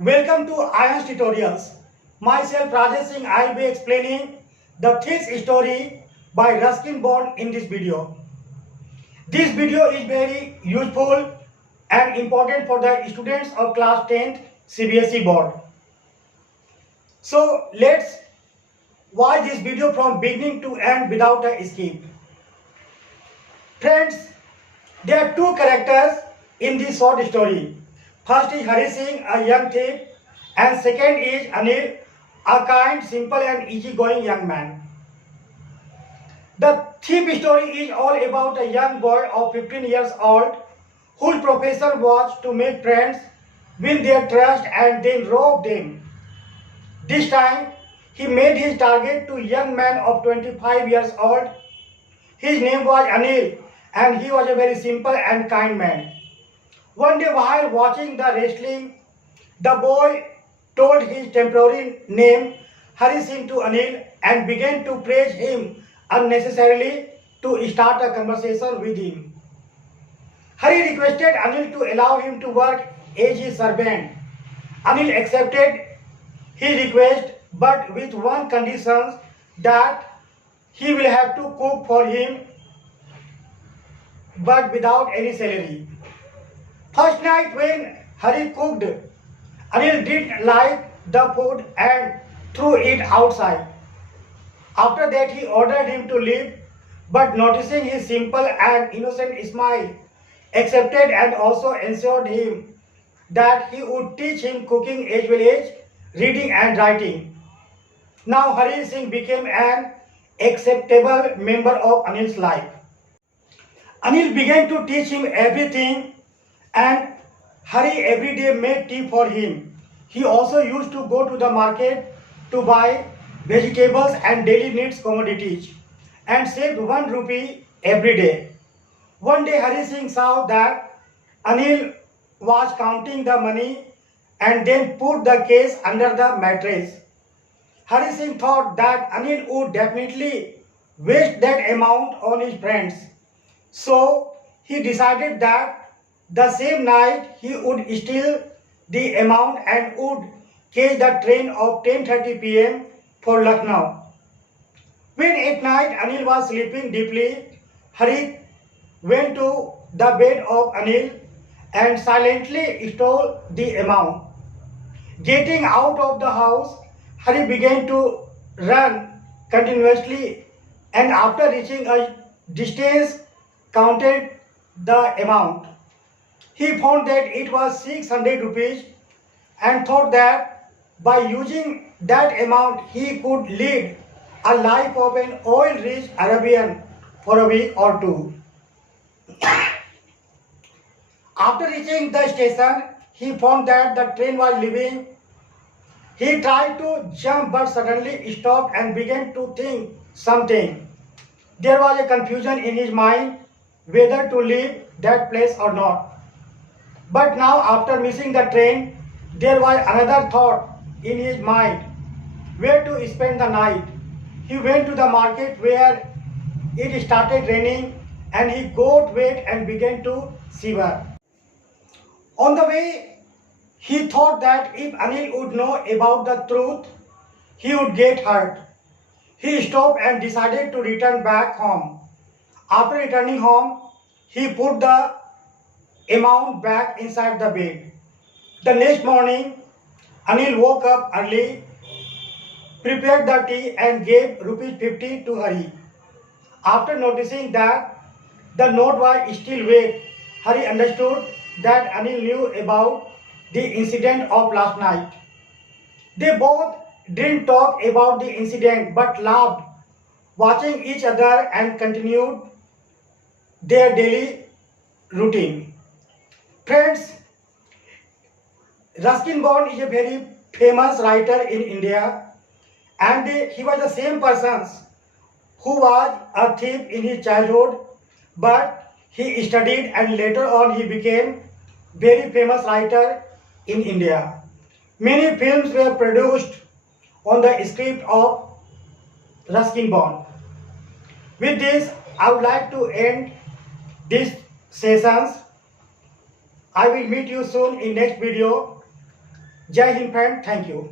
Welcome to AyanshTutorials. Myself Rajesh Singh, I will be explaining the thief story by Ruskin Bond in this video. This video is very useful and important for the students of class 10th CBSE board. So let's watch this video from beginning to end without a skip. Friends, there are two characters in this short story. First is Rajesh Singh, a young thief, and second is Anil, a kind, simple and easygoing young man. The thief story is all about a young boy of 15 years old whose profession was to make friends, win their trust and then rob them. This time, he made his target to a young man of 25 years old. His name was Anil and he was a very simple and kind man. One day while watching the wrestling, the boy told his temporary name Rajesh Singh to Anil and began to praise him unnecessarily to start a conversation with him. Hari requested Anil to allow him to work as his servant. Anil accepted his request but with one condition, that he will have to cook for him but without any salary. First night when Hari cooked, Anil didn't like the food and threw it outside. After that he ordered him to leave, but noticing his simple and innocent smile, accepted and also assured him that he would teach him cooking as well as reading and writing. Now Rajesh Singh became an acceptable member of Anil's life. Anil began to teach him everything and Hari every day made tea for him. He also used to go to the market to buy vegetables and daily needs commodities and saved 1 rupee every day. One day Rajesh Singh saw that Anil was counting the money and then put the case under the mattress. Rajesh Singh thought that Anil would definitely waste that amount on his friends. So he decided that the same night he would steal the amount and would catch the train of 10:30 p.m. for Lucknow. When at night Anil was sleeping deeply, Hari went to the bed of Anil and silently stole the amount. Getting out of the house, Hari began to run continuously and after reaching a distance counted the amount. He found that it was 600 rupees and thought that by using that amount he could lead a life of an oil-rich Arabian for a week or two. After reaching the station, he found that the train was leaving. He tried to jump but suddenly stopped and began to think something. There was a confusion in his mind whether to leave that place or not. But now after missing the train, there was another thought in his mind, where to spend the night. He went to the market where it started raining and he got wet and began to shiver. On the way, he thought that if Anil would know about the truth, he would get hurt. He stopped and decided to return back home. After returning home, he put the amount back inside the bed. The next morning, Anil woke up early, prepared the tea and gave rupees 50 to Hari. After noticing that the note was still wet, Hari understood that Anil knew about the incident of last night. They both didn't talk about the incident but laughed, watching each other and continued their daily routine. Friends, Ruskin Bond is a very famous writer in India and he was the same person who was a thief in his childhood, but he studied and later on he became very famous writer in India. Many films were produced on the script of Ruskin Bond. With this, I would like to end this sessions. I will meet you soon in next video. Jai Hind friend, thank you.